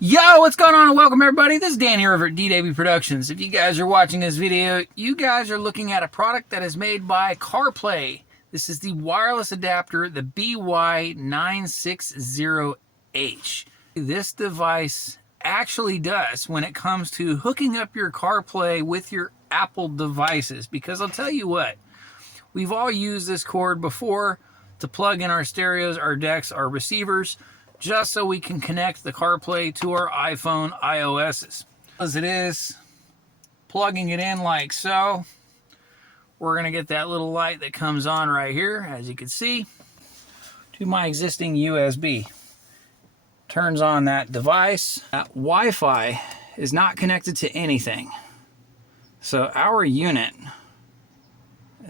Yo, what's going on and welcome everybody. This is Dan here over at DW Productions. If you guys are watching this video, you guys are looking at a product that is made by CarPlay. This is the wireless adapter, the BY960H. This device actually does when it comes to hooking up your CarPlay with your Apple devices, because I'll tell you what, we've all used this cord before to plug in our stereos, our decks, our receivers, just so we can connect the CarPlay to our iPhone iOSs. As it is, plugging it in like so, we're going to get that little light that comes on right here, as you can see, to my existing USB. Turns on that device. That Wi-Fi is not connected to anything. So our unit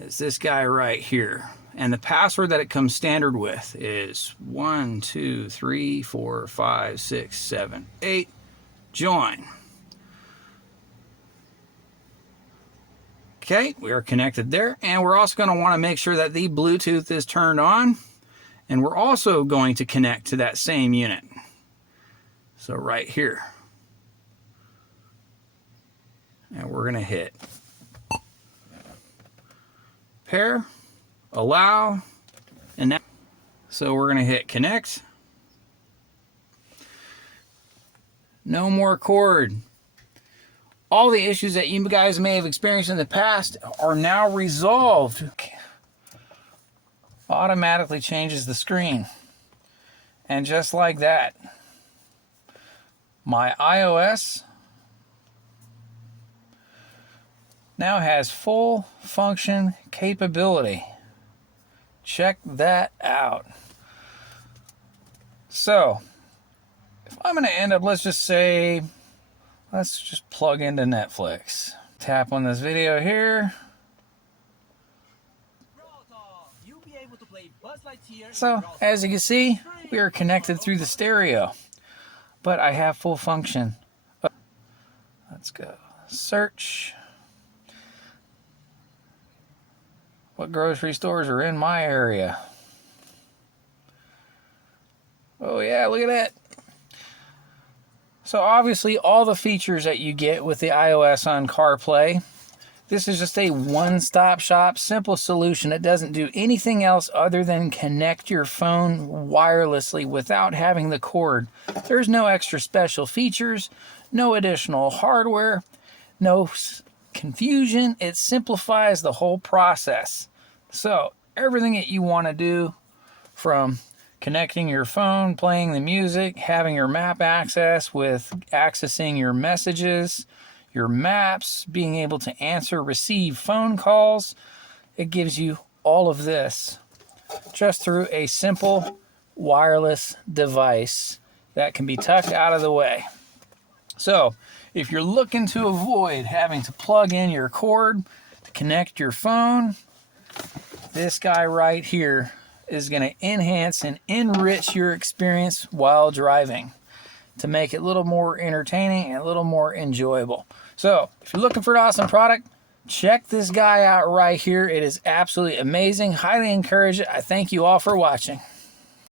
is this guy right here. And the password that it comes standard with is 1, 2, 3, 4, 5, 6, 7, 8. Join. Okay, we are connected there. And we're also going to want to make sure that the Bluetooth is turned on. And we're also going to connect to that same unit. So right here. And we're going to hit pair. Allow, and now, so we're going to hit connect. No more cord. All the issues that you guys may have experienced in the past are now resolved. Automatically changes the screen. And just like that, my iOS now has full function capability. Check that out. So, if I'm going to end up, let's just plug into Netflix. Tap on this video here. So, as you can see, we are connected through the stereo. But I have full function. Let's go. Search. What grocery stores are in my area? Oh yeah, look at that. So obviously all the features that you get with the iOS on CarPlay, this is just a one-stop shop, simple solution. It doesn't do anything else other than connect your phone wirelessly without having the cord. There's no extra special features, no additional hardware, no confusion. It simplifies the whole process. So everything that you want to do, from connecting your phone, playing the music, having your map access with accessing your messages, your maps, being able to answer, receive phone calls, it gives you all of this just through a simple wireless device that can be tucked out of the way. So if you're looking to avoid having to plug in your cord to connect your phone, this guy right here is going to enhance and enrich your experience while driving to make it a little more entertaining and a little more enjoyable. So if you're looking for an awesome product, check this guy out right here. It is absolutely amazing. Highly encourage it. I thank you all for watching.